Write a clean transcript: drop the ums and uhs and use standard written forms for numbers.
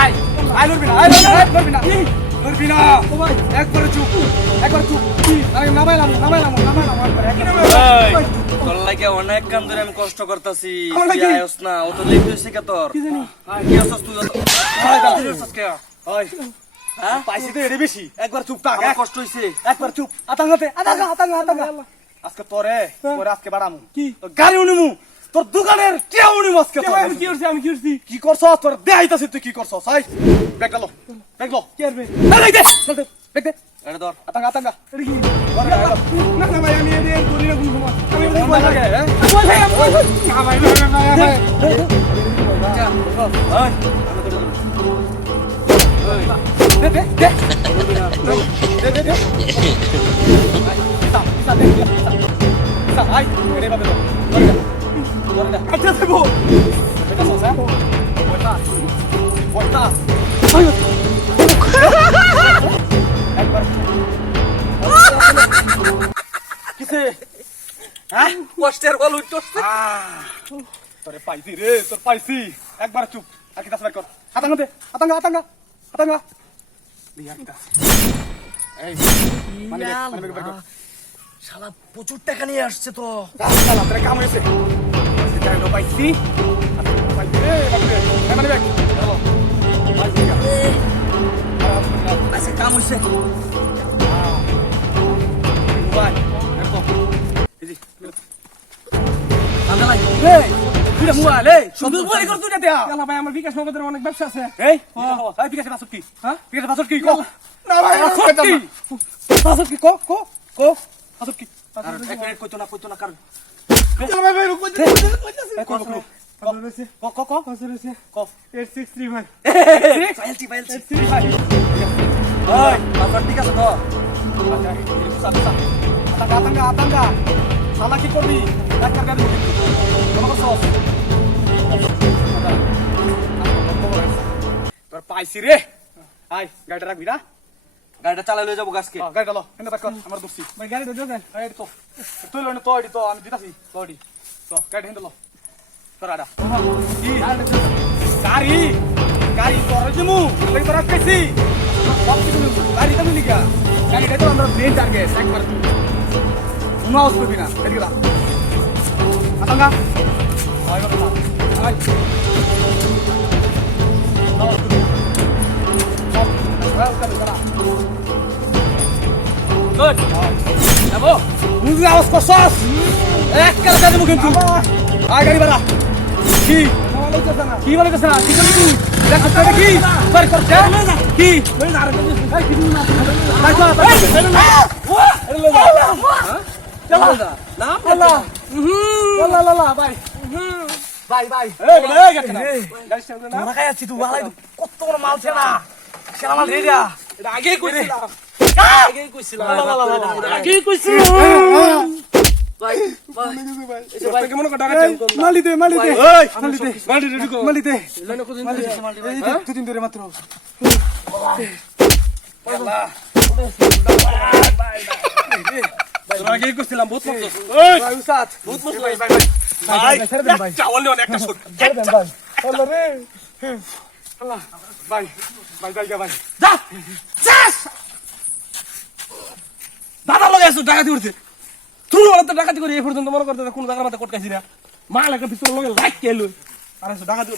I I লড়বি না লড়বি না ও ভাই একবার চুপ আমি নামাইলাম তোর লাগে অনেক কাম ধরে আমি কষ্ট করতেছি তুই আয়স না ও তো লেগে হইছে কে তোর কি জানি কি আছস তুই ভাই কে ওই হ্যাঁ পাইছি তো এর বেশি একবার চুপ থাক আমার কষ্ট হইছে একবার চুপ আতাঙ্গাতে আতাঙ্গা আজকে তোরে আজকে বাড়ামু কি তোর গাড়ি উনিমু তোর দোকানের কে উনিমু আজকে তোর আমি কি করছি কি করছস তোর দেখাইতাছি তুই কি করছস হাই ব্যাগ লো কি করবে দেখ দে এটা ধর আতাঙ্গা এটা কি না ভাই আমি এর করি না কোনো সময় আমি ফোন লাগে হ্যাঁ না ভাই কষ্টের বল উঠছে তোরে পাইছি রে তোর পাইছি একবার চুপ আর কি তাসবার কর আতাঙ্গা এই মানে বের কর শালা প্রচুর টাকা নিয়ে আসছে তো শালা তোরে কাম হইছে টাকা পাইছি পাইছি রে বাপরে মানে ব্যাগ চলো পাইছি আচ্ছা কাম হইছে ভাই দেখো এই যে আন্দালাই রে পুরো মোবাইল এই শুধু বলি কর তুই না দেয়া ইয়ালা ভাই আমার বিকাশ নগদের অনেক ব্যবসা আছে। এই বিকাশের পাসওয়ার্ড কি হ্যাঁ? বিকাশের পাসওয়ার্ড কি কো না ভাই পাসওয়ার্ড কি কো পাসওয়ার্ড কি আর এক মিনিট কইতো না কারণ ইয়ালা ভাই কই এই কো রয়েছে কো কত রয়েছে কো 863 ভাই ফাইলছি 863 ভাই ওই পাসওয়ার্ড ঠিক আছে তো আতাঙ্গা শালা কি করবি ডাক্তার গাড়ি মুখে কোনো সস তোর পাইছি রে আই গাড়িটা রাখবি না গাড়িটা চালাই লয়ে যাবো গাছকে গাড়িটা লো এনে বাক আমার দোস্তি ভাই গাড়ি তো দেন এই তো তুই লো তো এডি তো আমি দিতাছি তো এডি তো গাড়ি হেন্ডল লো তোরাডা কি গাড়ি তোর জমু লই তোরা কইছি সব কিছু গাড়ি তো মিলিকা গাড়িটা তো আমরা মেইন টার্গেট একবার উনাও করবি না এদিকে দা আতাঙ্গা আয় বাবা আয় নাও তুমি গুড যাবো মুজি আওয়াজ করছস এক কালে যাবো কিন্তু আয় গাড়ি বাড়া কি কি বলতেছ না কি করবি তুই দেখ তো কি কর করতে কি লই না আরে কি না তাই তো না আল্লাহ আল্লাহ ভাই এই গাড়ি গাড়ি স্টার্ট না তোরা খাই আছি তুই বালাই কত বড় মাল ছে না খেলা মাল রেডিয়া এটা আগেই কইছিলাম আগেই কইছিলাম ভাই ভাই কেমন কথা আছে মালি দে লাইন কত দিন দুই দিন ধরে মাত্র আল্লাহ তোরা আগেই কইছিলাম বহুত মত ওই ভাই উস্তাদ বহুত মত ভাই চাওয়াল নে একটা শট ভাই আল্লাহ রে আল্লাহ ভাই যা দাদা লগে আছো ডাকাতি করতে তুই ওরা তো ডাকাতি করে এই পর্যন্ত মনে করতে কোন জায়গার মধ্যে কটকাইছি না মাল একটা পিছনে লগে লাইক কেলো আরে ডাকাতি